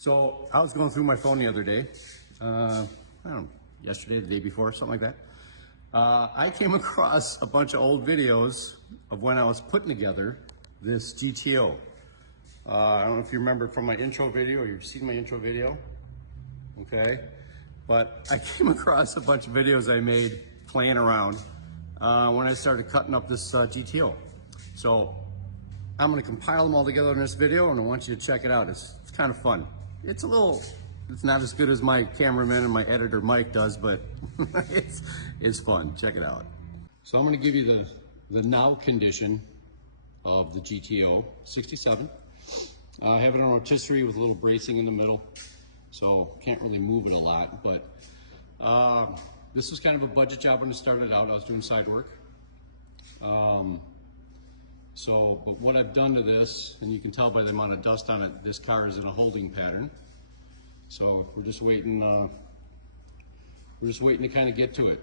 So I was going through my phone the other day, I don't know, yesterday, the day before, something like that. I came across a bunch of old videos of when I was putting together this GTO. I don't know if you remember from my intro video or you've seen my intro video, okay? But I came across a bunch of videos I made playing around when I started cutting up this GTO. So I'm gonna compile them all together in this video and I want you to check it out. It's kind of fun. It's not as good as my cameraman and my editor Mike does, but it's fun. Check it out. So I'm gonna give you the now condition of the GTO 67. I have it on rotisserie with a little bracing in the middle, so can't really move it a lot, but this was kind of a budget job when it started out. I was doing side work. But what I've done to this, and you can tell by the amount of dust on it, this car is in a holding pattern. So we're just waiting to kind of get to it.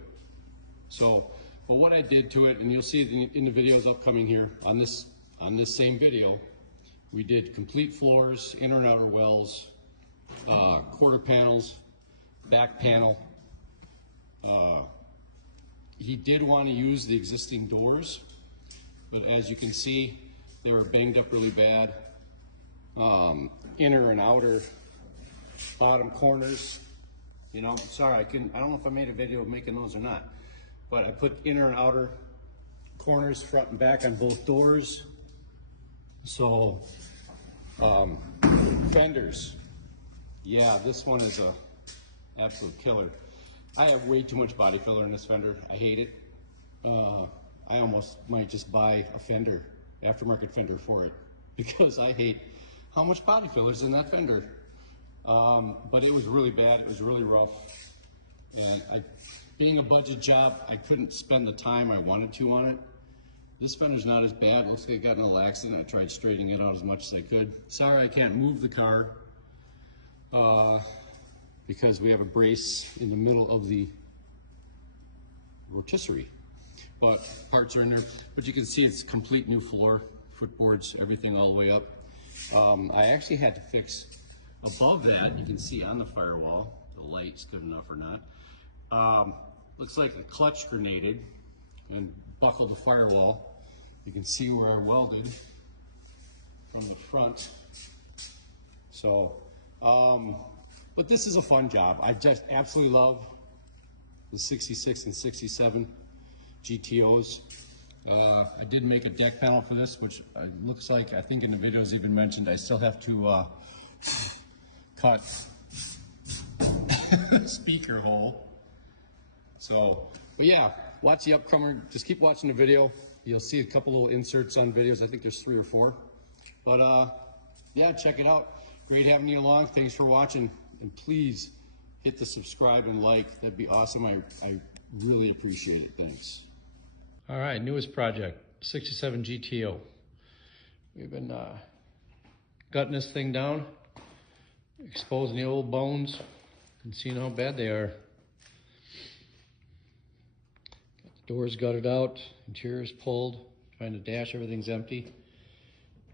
So, but what I did to it, and you'll see in the videos upcoming here, on this same video, we did complete floors, inner and outer wells, quarter panels, back panel. He did want to use the existing doors, but as you can see, they were banged up really bad. Inner and outer bottom corners, you know, sorry, I don't know if I made a video of making those or not, but I put inner and outer corners, front and back on both doors. So, fenders. Yeah, this one is a absolute killer. I have way too much body filler in this fender. I hate it. I almost might just buy a fender, aftermarket fender for it, because I hate how much body filler is in that fender. But it was really bad. It was really rough. And being a budget job, I couldn't spend the time I wanted to on it. This fender's not as bad. Looks like it got in a little accident. I tried straightening it out as much as I could. Sorry I can't move the car because we have a brace in the middle of the rotisserie. But parts are in there. But you can see it's complete new floor, footboards, everything all the way up. I actually had to fix above that. You can see on the firewall, the light's good enough or not. Looks like a clutch grenaded and buckled the firewall. You can see where I welded from the front. So, but this is a fun job. I just absolutely love the 66 and 67 GTOs. I did make a deck panel for this, which looks like, I think in the videos even mentioned, I still have to cut speaker hole. So, but yeah, watch the upcoming, just keep watching the video. You'll see a couple little inserts on videos. I think there's 3 or 4. But yeah, check it out. Great having you along. Thanks for watching. And please hit the subscribe and like. That'd be awesome. I really appreciate it. Thanks. All right, newest project, 67 GTO. We've been gutting this thing down, exposing the old bones, and seeing how bad they are. Got the doors gutted out, interiors pulled, trying to dash, everything's empty.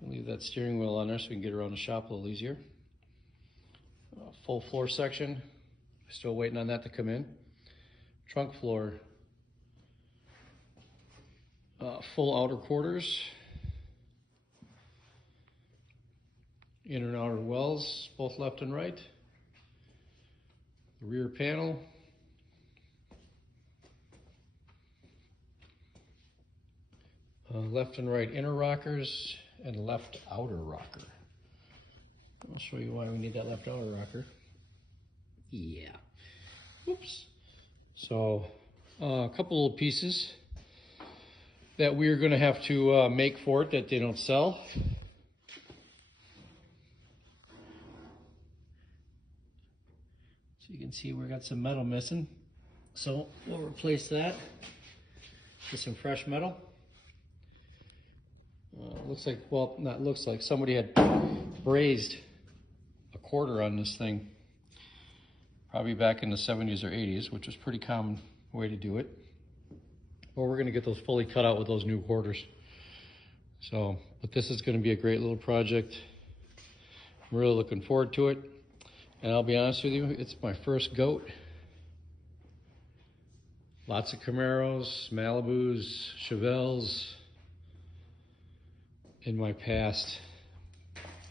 Leave that steering wheel on there so we can get around the shop a little easier. Full floor section, still waiting on that to come in. Trunk floor. Full outer quarters, inner and outer wells, both left and right. The rear panel. Left and right inner rockers and left outer rocker. I'll show you why we need that left outer rocker. Yeah. Oops. So a couple little pieces that we're going to have to make for it that they don't sell. So you can see we got some metal missing. So we'll replace that with some fresh metal. Looks like, well, not looks like, somebody had brazed a quarter on this thing probably back in the 70s or 80s, which was a pretty common way to do it. Well, we're going to get those fully cut out with those new quarters. So, but this is going to be a great little project. I'm really looking forward to it. And I'll be honest with you, it's my first goat. Lots of Camaros, Malibus, Chevelles in my past,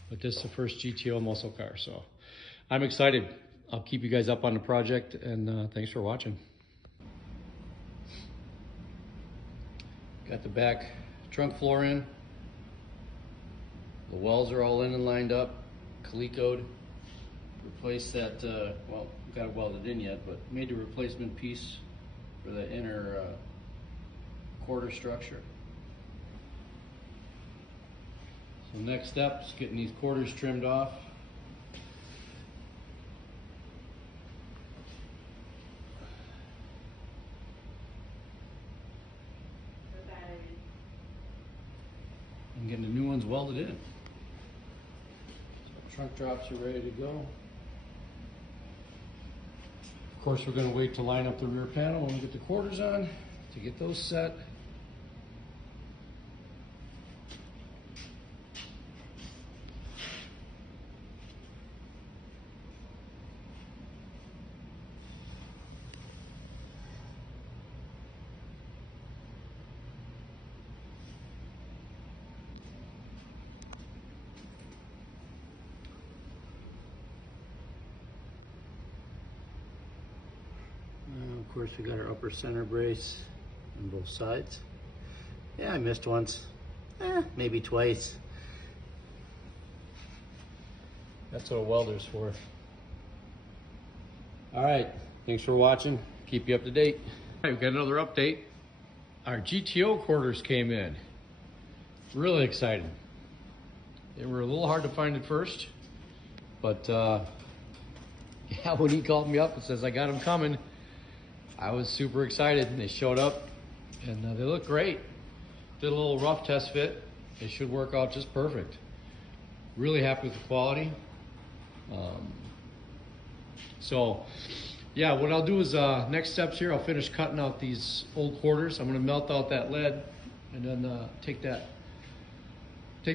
but this is the first GTO muscle car, so I'm excited. I'll keep you guys up on the project, and thanks for watching. Got the back trunk floor in. The wells are all in and lined up, calicoed. Replaced that, well, got it welded in yet, but made the replacement piece for the inner quarter structure. So next step is getting these quarters trimmed off. And getting the new ones welded in. So trunk drops are ready to go. Of course, we're going to wait to line up the rear panel when we get the quarters on to get those set. Of course, we got our upper center brace on both sides. Yeah, I missed once, maybe twice. That's what a welder's for. All right, thanks for watching. Keep you up to date. All right, we've got another update. Our GTO quarters came in. Really excited. They were a little hard to find at first, but yeah, when he called me up and says, I got them coming, I was super excited, and they showed up, and they look great. Did a little rough test fit. It should work out just perfect. Really happy with the quality. So, yeah, what I'll do is next steps here, I'll finish cutting out these old quarters. I'm going to melt out that lead, and then take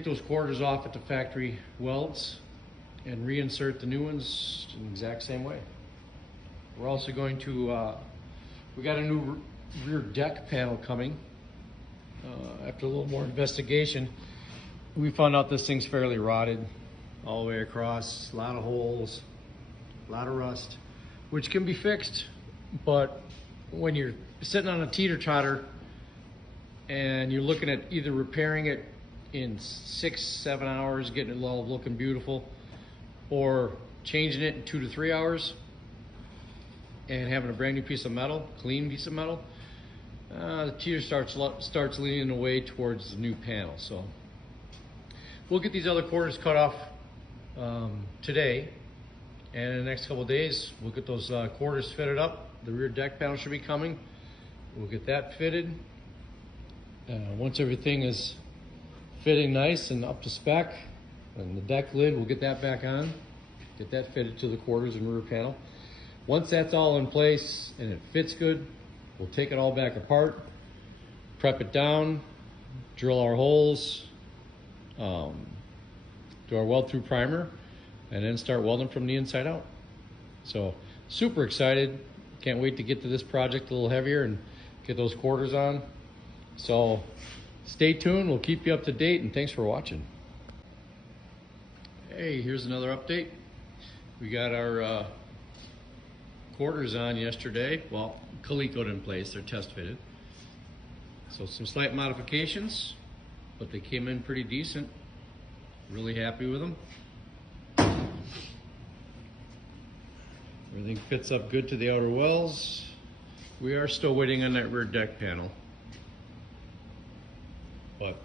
those quarters off at the factory welds, and reinsert the new ones in the exact same way. We're also going to we got a new rear deck panel coming. After a little more investigation, we found out this thing's fairly rotted all the way across. A lot of holes, a lot of rust, which can be fixed. But when you're sitting on a teeter-totter and you're looking at either repairing it in 6-7 hours, getting it all looking beautiful, or changing it in 2 to 3 hours, and having a brand new piece of metal, clean piece of metal, the teeter starts leaning away towards the new panel. So we'll get these other quarters cut off today, and in the next couple of days we'll get those quarters fitted up. The rear deck panel should be coming. We'll get that fitted. Once everything is fitting nice and up to spec, and the deck lid, we'll get that back on, get that fitted to the quarters and rear panel. Once that's all in place and it fits good, we'll take it all back apart, prep it down, drill our holes, do our weld through primer, and then start welding from the inside out. So super excited. Can't wait to get to this project a little heavier and get those quarters on. So stay tuned. We'll keep you up to date, and thanks for watching. Hey, here's another update. We got our quarters on yesterday. Well, calicoed in place, they're test fitted. So some slight modifications, but they came in pretty decent. Really happy with them. Everything fits up good to the outer wells. We are still waiting on that rear deck panel, but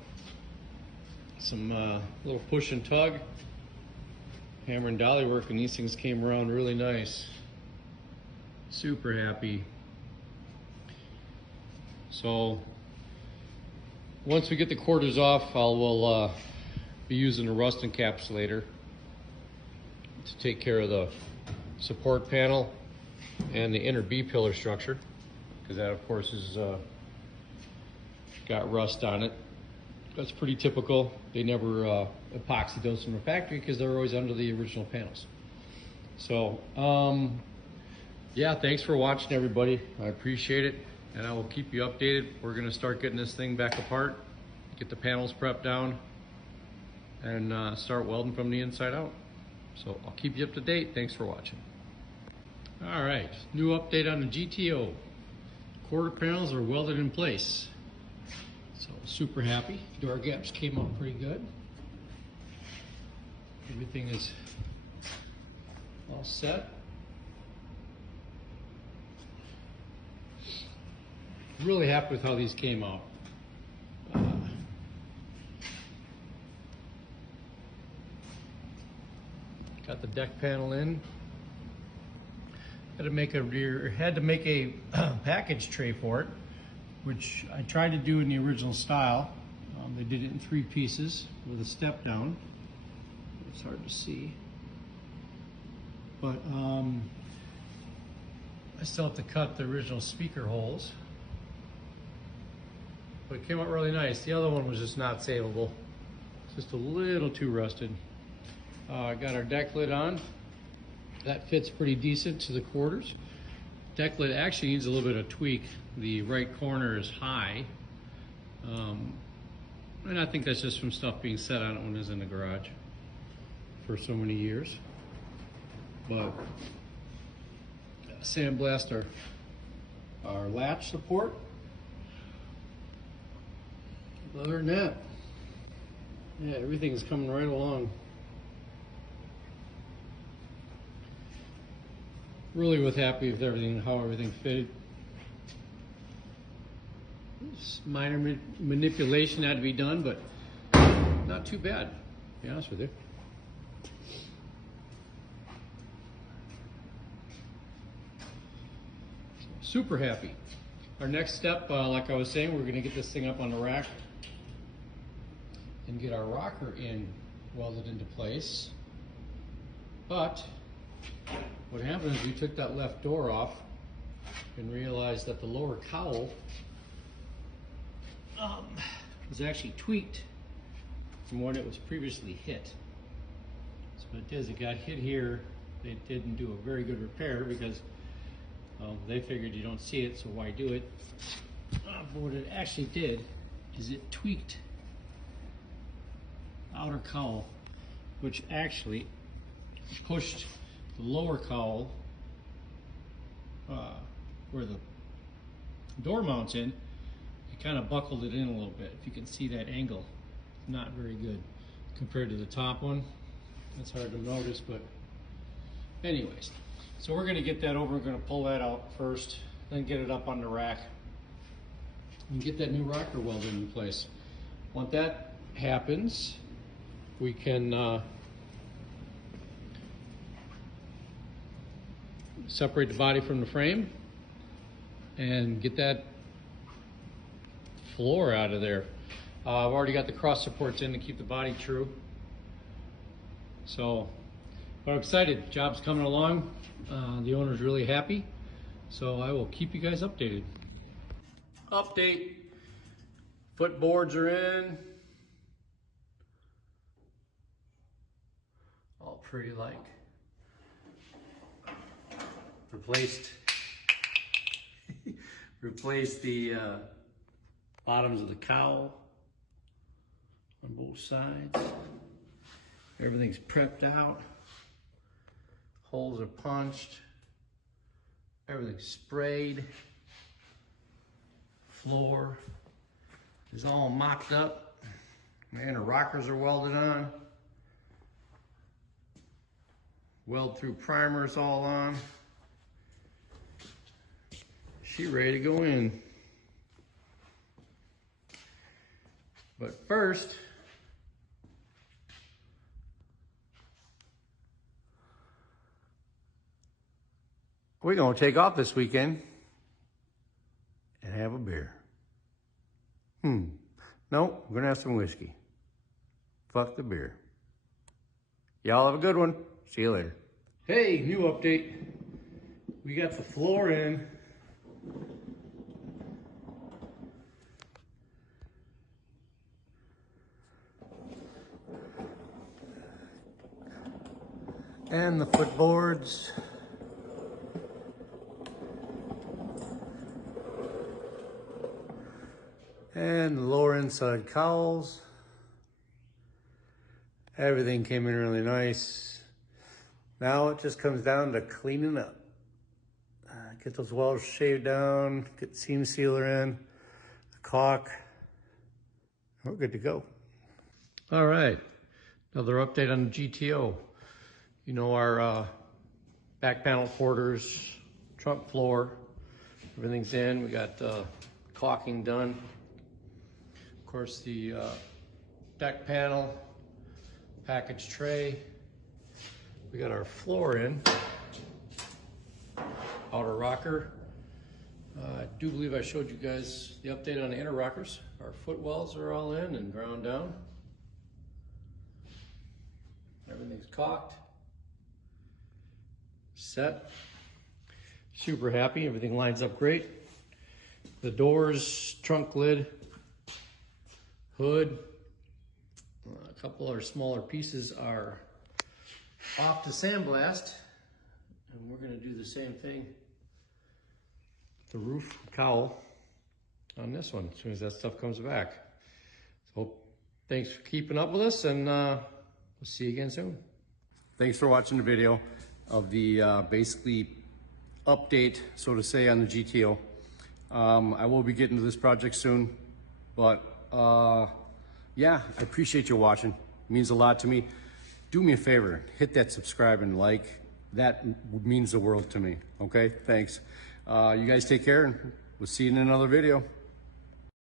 some little push and tug, hammer and dolly work, and these things came around really nice. Super happy. So once we get the quarters off, we'll be using a rust encapsulator to take care of the support panel and the inner B-pillar structure, because that of course is got rust on it. That's pretty typical. They never epoxy those from the factory because they're always under the original panels. So, yeah, thanks for watching, everybody. I appreciate it, and I will keep you updated. We're gonna start getting this thing back apart, get the panels prepped down, and start welding from the inside out. So I'll keep you up to date. Thanks for watching. All right, new update on the GTO. Quarter panels are welded in place. So super happy. Door gaps came out pretty good. Everything is all set. Really happy with how these came out. Got the deck panel in. Had to make a package tray for it, which I tried to do in the original style. They did it in 3 pieces with a step down. It's hard to see, but I still have to cut the original speaker holes. But it came out really nice. The other one was just not savable. It's just a little too rusted. Got our deck lid on. That fits pretty decent to the quarters. Deck lid actually needs a little bit of tweak. The right corner is high. And I think that's just from stuff being set on it when it was in the garage for so many years. But sandblast our latch support. Other than that, yeah, everything's coming right along. Really was happy with everything, how everything fitted. Minor manipulation had to be done, but not too bad, to be honest with you. Super happy. Our next step, like I was saying, we're going to get this thing up on the rack and get our rocker welded into place. But what happened is we took that left door off and realized that the lower cowl was actually tweaked from when it was previously hit. So what it did is it got hit here. They didn't do a very good repair because they figured you don't see it, so why do it? But what it actually did is it tweaked the outer cowl, which actually pushed the lower cowl where the door mounts in. It kind of buckled it in a little bit. If you can see that angle, not very good compared to the top one. That's hard to notice, but anyways. So we're going to get that over. We're going to pull that out first, then get it up on the rack and get that new rocker welded in place. Once that happens, we can separate the body from the frame and get that floor out of there. I've already got the cross supports in to keep the body true. So, but I'm excited. Job's coming along. The owner's really happy. So I will keep you guys updated. Update. Footboards are in. All pretty like. Replaced the bottoms of the cowl on both sides. Everything's prepped out. Holes are punched. Everything's sprayed. Floor is all mocked up. Man, the rockers are welded on. Weld through primers all on. She ready to go in. But first, we're gonna take off this weekend and have a beer. No, we're gonna have some whiskey. Fuck the beer. Y'all have a good one. See you later. Hey, new update. We got the floor in. And the footboards. And the lower inside cowls. Everything came in really nice. Now it just comes down to cleaning up. Get those walls shaved down, get the seam sealer in, the caulk. We're good to go. All right, another update on the GTO. You know, our back panel quarters, trunk floor, everything's in. We got caulking done. Of course, the deck panel, package tray. We got our floor in. Outer rocker. I do believe I showed you guys the update on the inner rockers. Our footwells are all in and ground down. Everything's caulked, set. Super happy, everything lines up great. The doors, trunk lid, hood, a couple other smaller pieces are off to sandblast, and we're gonna do the same thing. The roof cowl on this one as soon as that stuff comes back. So thanks for keeping up with us, and we'll see you again soon. Thanks for watching the video of the basically update, so to say, on the GTO. I will be getting to this project soon, but yeah, I appreciate you watching. It means a lot to me. Do me a favor, hit that subscribe and like. That means the world to me, okay? Thanks. You guys take care, and we'll see you in another video.